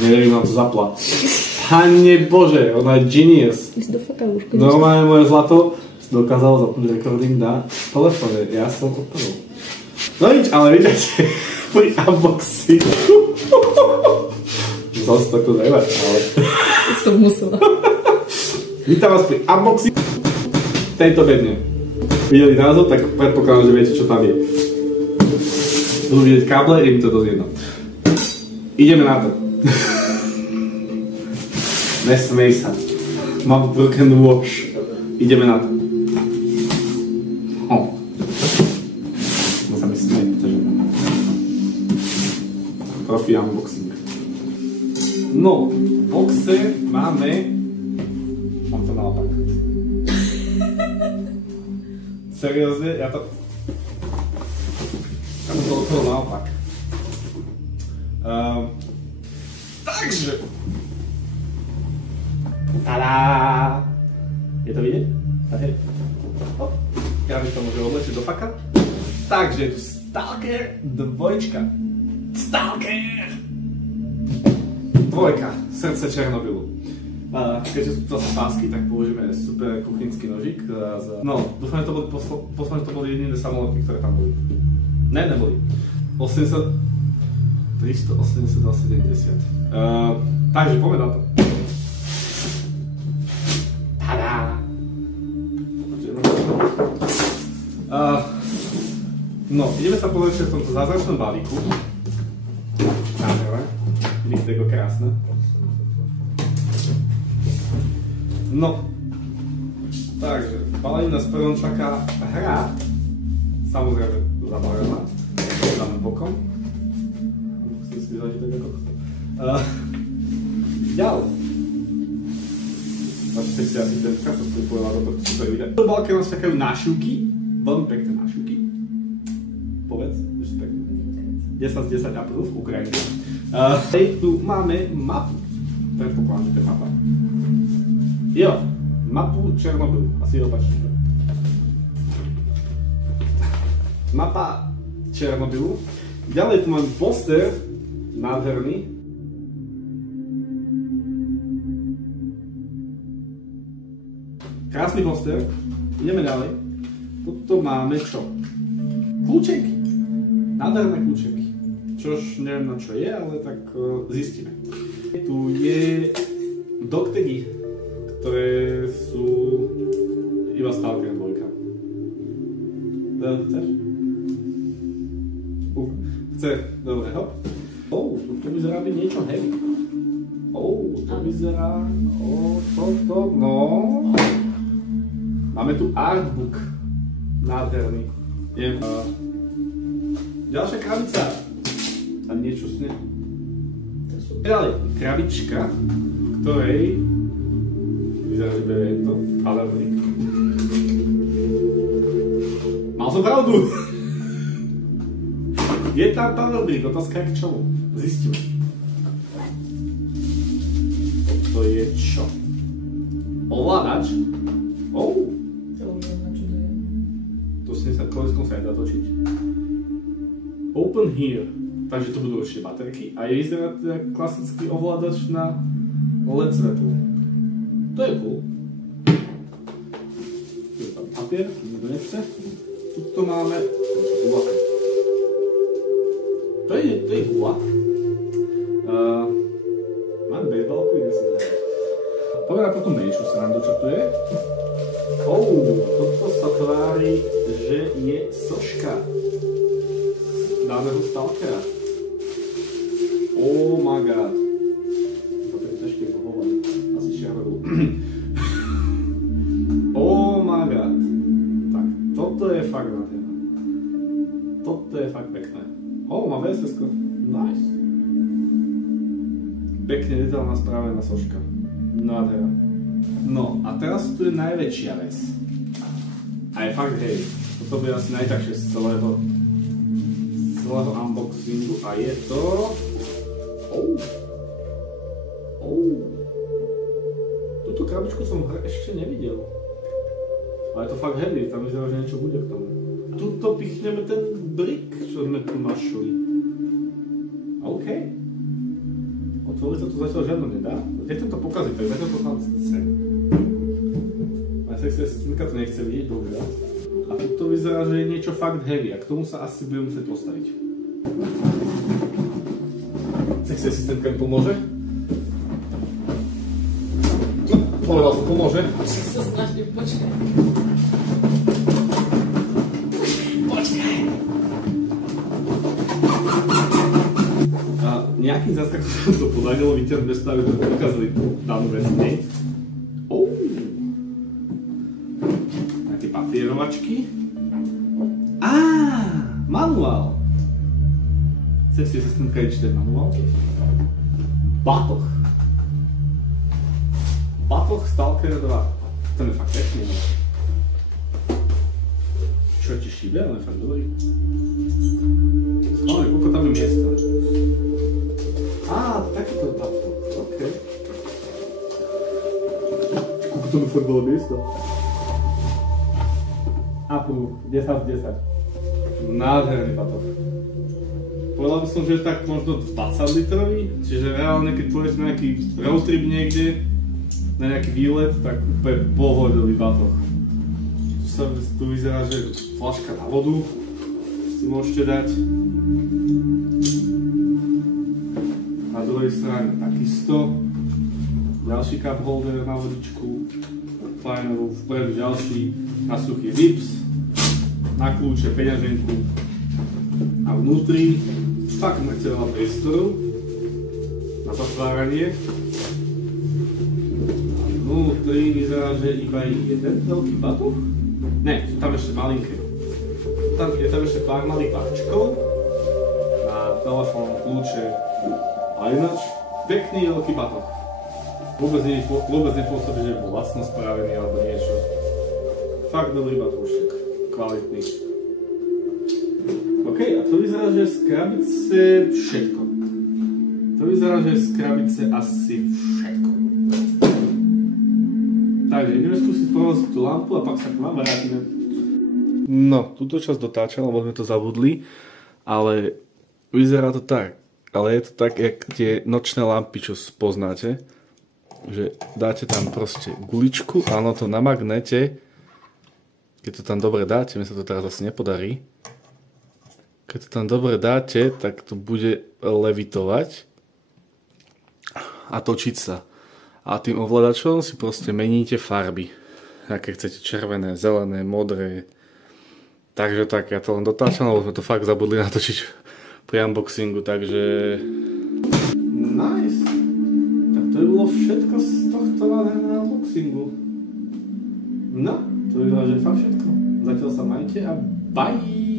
Neverím, vám to zapla. Pane Bože, ona je genius. Normálne moje zlato dokázalo zapnúť recording na telefóne. Ja som odpadol. No nič, ale vidíte, pri unboxingu. Musel si takto zajmať, ale... Som musela. Vítam vás pri unboxingu tejto bedne. Videli názov, tak predpokladám, že viete, čo tam je. Budú vidieť káble, je mi to dosť jedno. Ideme na to. Nesmej sa. Mám broken wash. Ideme na to. No sa mi smej, pretože... Profi unboxing. No, v boxe máme... Mám to naopak. Seriózne, ja to... Ja to otvoril naopak. Takže... Tadá! Je to vidieť? Hej. Ja by to môžem oblečiť do faka. Takže je tu Stalker 2. Stalker! 2. Srdce Černobylu. Keďže sú to zase pásky, tak použijeme super kuchynský nožík. No, dúfam, že to boli jediné samolepky, ktoré tam boli. Ne, neboli. 382,70. Takže poďme na to. Tadá! No, ideme sa pozrieť v tomto zázračnom balíku. Nádherné. Vidíte, ako krásne. No, takže, balení nás prvom čaká hra. Samozrejme, zabalená. Dáme bokom. Musím si vyzvať, tak ako to. Ďalej. Začte si asi tenka, čo som povedal do tohto super videa. Do balke nás čakajú nášivky. Veľmi pekné nášivky. Povedz, ešte pekné. 10 z 10 approve, Ukrajina. Tu máme mapu. Predpokladám, že to je mapa. Jo, mapu Černobylu. Asi opačne. Mapa Černobylu. Ďalej tu mám poster, nádherný. Krásny poster. Ideme ďalej. Tuto máme čo? Kľúčeky. Nádherné kľúčeky. Čož neviem na čo je, ale tak zistíme. Tu je doktegy, ktoré sú iba Stalker 2. Chceš? Chce, dobre, hop. To vyzerá byť niečo heavy. To vyzerá... toto, no... Máme tu artbook. Nádherný. Ďalšia krabica. A niečo s nej. Ďalej, krabička, ktorej... Vyzerá, že je to powerbrick. Mal som pravdu! Je tam powerbrick, otázka je k čomu? Zistíme. Toto je čo? Ovládač? To si sa koliskom sa nedá točiť. Open here. Takže to budú určite baterky. A je vyzerá teda klasický ovládač na LED svetlo. To je cool. Tu je tam papier, nikto nechce. Tuto máme gula. To je gula. Máme bejsbalku, ide sa zahrať. Poďme na potom menšiu srandu, čo tu je. Toto sa tvári, že je soška. Dáme ho Stalkera. Oh my god. To je ťažké pohovať. Asi šiarodu. Oh my god. Tak, toto je fakt nádherné. Toto je fakt pekné. Má VSS-ko. Nice. Pekne detailná spravená soška. Nádhera. No a teraz tu je najväčšia vec. A je fakt hej. Toto bude asi najťažšie z celého unboxingu a je to... Túto krabičku som ešte nevidel. Ale je to fakt heavy, tam vyzerá, že niečo bude k tomu. Tuto pichneme ten brick, čo sme tu našli. OK. Otvoriť sa tu zatiaľ žiadno nedá. Nechcem to pokaziť, tak zatiaľ to tam sem. Ale sexy asistentka to nechce vidieť, bohužiaľ. A tu to vyzerá, že je niečo fakt heavy a k tomu sa asi budem musieť postaviť. Sexy asistentka mi pomôže? No, povedal som, pomôže. Musím sa snažiť, počkaj. Nejakým zaskakom sa to podarilo vyťahnuť bez toho, aby to ukázali danú vec. Také papierovačky. Manuál. Sexy asistentka je čítať manuál. Batoh. Batoh Stalker 2. Ten je fakt pekný. Čo ti šíbe, ale fakt dobrý. Schválne, koľko tam je miesta. Takýto batoh, OK. Koľko to mi fakt bolo miesta? Apu, 10 z 10. Nádherný batoh. Povedal by som, že tak možno 20 litrový, čiže reálne, keď pôjdeš na nejaký road trip niekde, na nejaký výlet, tak úplne pohodový batoh. Tu vyzerá, že fľaška na vodu si môžete dať. Na druhej strane takisto. Ďalší cup holder na vodičku. Fajnovú, vpredu ďalší na suchý vips. Na kľúče, peňaženku. A vnútri fakt máte veľa priestoru na zatváranie. A vnútri vyzerá, že iba jeden veľký batoh. Ne, sú tam ešte malinké. Je tam ešte pár malých barčkov. Na telefón, kľúče. A ináč, pekný veľký batoh. Vôbec nepôsobí, že bol lacno spravený alebo niečo. Fakt dobrý batúšek. Kvalitný. OK, a to vyzerá, že z krabice všetko. To vyzerá, že z krabice asi všetko. Takže ideme skúsiť pomôcť tú lampu a pak sa k vám vrátime. No, túto časť dotáčam, lebo sme to zabudli, ale vyzerá to tak. Ale je to tak, jak tie nočné lampy, čo poznáte, že dáte tam proste guličku a ono to na magnete, keď to tam dobre dáte, mi sa to teraz asi nepodarí, keď to tam dobre dáte, tak to bude levitovať a točiť sa. A tým ovládačom si proste meníte farby. Aké chcete, červené, zelené, modré. Takže tak, ja to len dotáčam, lebo sme to fakt zabudli natočiť pri unboxingu, takže... Nice! Tak to je bolo všetko z tohto nádherného unboxingu. No, to je fakt všetko. Zatiaľ sa majte a bye!